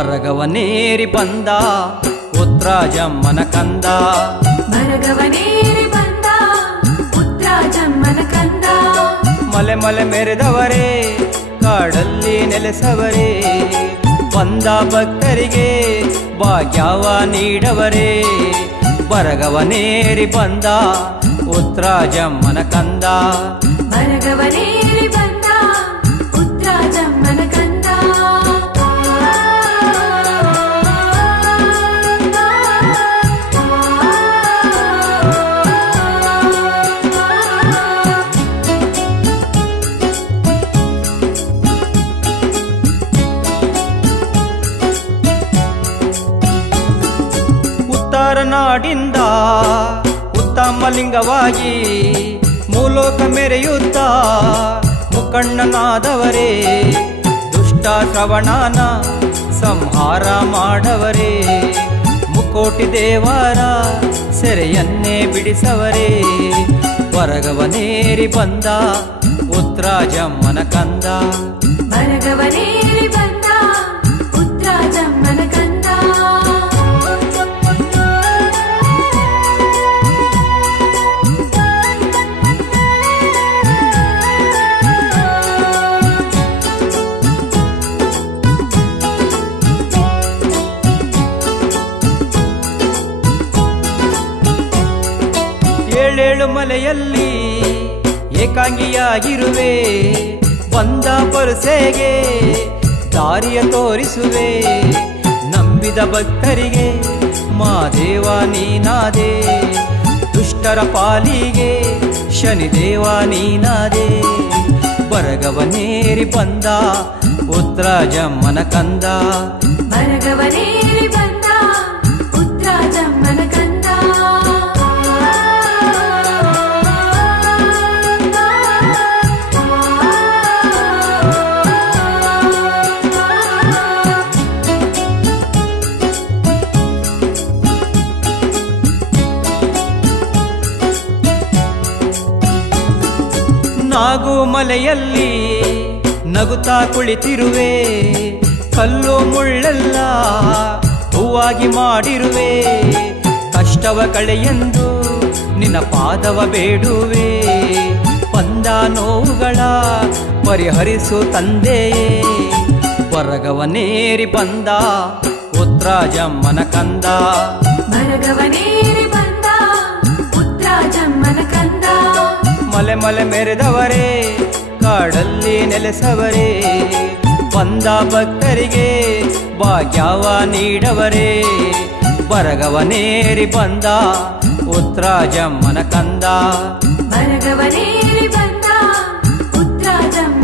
ಬರಗವನೇರಿ ಬಂದ ಉತ್ರಾಜಮ್ಮನ ಕಂದ. ಬರಗವನೇರಿ ಬಂದ ಉತ್ರಾಜಮ್ಮನ ಕಂದ. ಮಲೆ ಮಲೆ ಮೆರೆದವರೇ ಕಾಡಲ್ಲಿ ನೆಲೆಸವರೇ, ಬಂದ ಭಕ್ತರಿಗೆ ಭಾಗ್ಯವ ನೀಡವರೇ. ಬರಗವನೇರಿ ಬಂದ ಉತ್ರಾಜಮ್ಮನ ಕಂದ. ಬರಗವನೇರಿ ಬಂದ ಉತ್ರಾಜಮ್ಮನ ಕಂದ. ಉತ್ತರ ನಾಡಿಂದ ಉತ್ತಮಲಿಂಗವಾಗಿ ಮೂಲೋಕ ಮೆರೆಯುತ್ತ ಮುಖಣ್ಣನಾದವರೇ, ದುಷ್ಟ ಶ್ರವಣನ ಸಂಹಾರ ಮಾಡವರೇ. ಮುಕೋಟಿ ದೇವರ ಸೆರೆಯನ್ನೇ ಬಿಡಿಸವರೇ. ಬರಗವನೇರಿ ಬಂದ ಉತ್ರಾಜಮ್ಮನ ಕಂದ. ಬರಗವನೇರಿ ಬಂದ ಉತ್ರಾಜಮ್ಮನ ಕಂದ. ಏಳೇಳು ಮಲೆಯಲ್ಲಿ ಏಕಾಂಗಿಯಾಗಿರುವೆ, ಬಂದ ಪರಸೆಗೆ ದಾರಿಯ ತೋರಿಸುವೆ. ನಂಬಿದ ಭಕ್ತರಿಗೆ ಮಾದೇವ ನೀನಾದೆ, ದುಷ್ಟರ ಪಾಲಿಗೆ ಶನಿದೇವ ನೀನಾದೆ. ಬರಗವನೇರಿ ಬಂದ ಉತ್ರಾಜಮ್ಮನ ಕಂದ. ಬರಗವನೇರಿ ಬಂದ ಉತ್ರಾಜಮ್ಮನ ಕಂದ. ನಾಗು ಮಲೆಯಲ್ಲಿ ನಗುತ್ತಾ ಕುಳಿತಿರುವೆ, ಕಲ್ಲು ಮುಳ್ಳೆಲ್ಲ ಹೂವಾಗಿ ಮಾಡಿರುವೆ. ಕಷ್ಟವ ಕಳೆಯೆಂದು ನಿನ್ನ ಪಾದವ ಬೇಡುವೆ. ಬಂದ ನೋವುಗಳ ಪರಿಹರಿಸು ತಂದೆಯೇ. ಬರಗವನೇರಿ ಬಂದ ಉತ್ರಾಜಮ್ಮನ ಕಂದ. ಬರಗವನೇರಿ ಬಂದ ಉತ್ರಾಜಮ್ಮನ ಕಂದ. ಮಲೆ ಮಲೆ ಮೆರೆದವರೇ ಕಾಡಲ್ಲಿ ನೆಲೆಸವರೇ, ಬಂದ ಭಕ್ತರಿಗೆ ಭಾಗ್ಯವ ನೀಡವರೇ. ಬರಗವನೇರಿ ಬಂದ ಉತ್ರಾಜಮ್ಮನ ಕಂದ. ಬರಗವನೇರಿ ಬಂದ ಉತ್ರಾಜಮ್ಮನ